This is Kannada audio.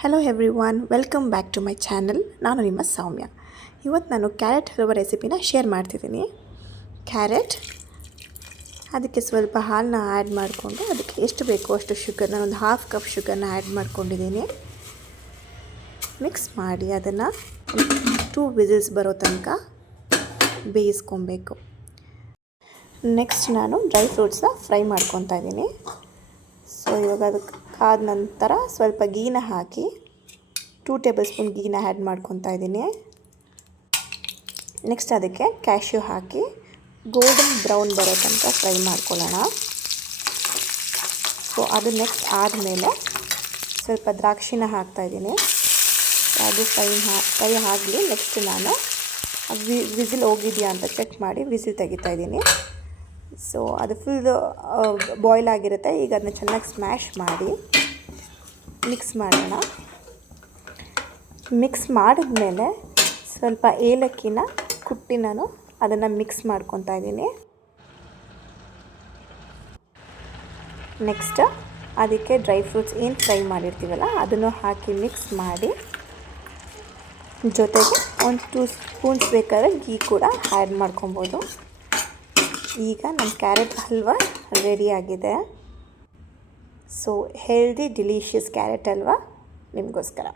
Hello everyone, welcome back to my channel. ನಾನು ನಿಮ್ಮ ಸೌಮ್ಯ. ಇವತ್ತು ನಾನು ಕ್ಯಾರೆಟ್ ಹಲ್ವಾ ರೆಸಿಪಿನ ಶೇರ್ ಮಾಡ್ತಿದ್ದೀನಿ. ಕ್ಯಾರೆಟ್, ಅದಕ್ಕೆ ಸ್ವಲ್ಪ ಹಾಲನ್ನ ಆ್ಯಡ್ ಮಾಡಿಕೊಂಡು ಅದಕ್ಕೆ ಎಷ್ಟು ಬೇಕೋ ಅಷ್ಟು ಶುಗರ್ನ, ಒಂದು ಹಾಫ್ ಕಪ್ ಶುಗರ್ನ ಆ್ಯಡ್ ಮಾಡ್ಕೊಂಡಿದ್ದೀನಿ. ಮಿಕ್ಸ್ ಮಾಡಿ ಅದನ್ನು 2 ವಿಸಿಲ್ಸ್ ಬರೋ ತನಕ ಬೇಯಿಸ್ಕೊಬೇಕು. ನೆಕ್ಸ್ಟ್ ನಾನು ಡ್ರೈ ಫ್ರೂಟ್ಸ್ನ ಫ್ರೈ ಮಾಡ್ಕೊತಾ ಇದ್ದೀನಿ. ಸೊ ಇವಾಗ ಅದಕ್ಕೆ ಕಾದ ನಂತರ ಸ್ವಲ್ಪ ಗೀನ ಹಾಕಿ 2 ಟೇಬಲ್ ಸ್ಪೂನ್ ಗೀನ ಆ್ಯಡ್ ಮಾಡ್ಕೊತಾ ಇದ್ದೀನಿ. ನೆಕ್ಸ್ಟ್ ಅದಕ್ಕೆ ಕ್ಯಾಶ್ಯೂ ಹಾಕಿ ಗೋಲ್ಡನ್ ಬ್ರೌನ್ ಬರೋ ತನಕ ಫ್ರೈ ಮಾಡ್ಕೊಳ್ಳೋಣ. ಸೊ ಅದು ನೆಕ್ಸ್ಟ್ ಆದಮೇಲೆ ಸ್ವಲ್ಪ ದ್ರಾಕ್ಷಿನ ಹಾಕ್ತಾಯಿದ್ದೀನಿ. ಅದು ಫ್ರೈ ಆಗಲಿ. ನೆಕ್ಸ್ಟ್ ನಾನು ವಿಸಿಲ್ ಹೋಗಿದೆಯಾ ಅಂತ ಚೆಕ್ ಮಾಡಿ ವಿಸಿಲ್ ತೆಗಿತಾ ಇದ್ದೀನಿ. ಸೊ ಅದು ಫುಲ್ ಬಾಯ್ಲ್ ಆಗಿರುತ್ತೆ. ಈಗ ಅದನ್ನ ಚೆನ್ನಾಗಿ ಸ್ಮ್ಯಾಶ್ ಮಾಡಿ ಮಿಕ್ಸ್ ಮಾಡೋಣ. ಮಿಕ್ಸ್ ಮಾಡಿದ್ಮೇಲೆ ಸ್ವಲ್ಪ ಏಲಕ್ಕಿನ ಕುಟ್ಟಿ ನಾನು ಅದನ್ನು ಮಿಕ್ಸ್ ಮಾಡ್ಕೊತಾ ಇದ್ದೀನಿ. ನೆಕ್ಸ್ಟ್ ಅದಕ್ಕೆ ಡ್ರೈ ಫ್ರೂಟ್ಸ್ ಏನು ಫ್ರೈ ಮಾಡಿರ್ತೀವಲ್ಲ ಅದನ್ನು ಹಾಕಿ ಮಿಕ್ಸ್ ಮಾಡಿ, ಜೊತೆಗೆ ಒಂದು 2 ಸ್ಪೂನ್ಸ್ ಬೇಕಾದ್ರೆ ಗೀ ಕೂಡ ಆ್ಯಡ್ ಮಾಡ್ಕೊಬೋದು. ಈಗ ನಮ್ಮ ಕ್ಯಾರೆಟ್ ಹಲ್ವಾ ರೆಡಿಯಾಗಿದೆ. So healthy delicious carrot halwa ನಿಮಗೋಸ್ಕರ.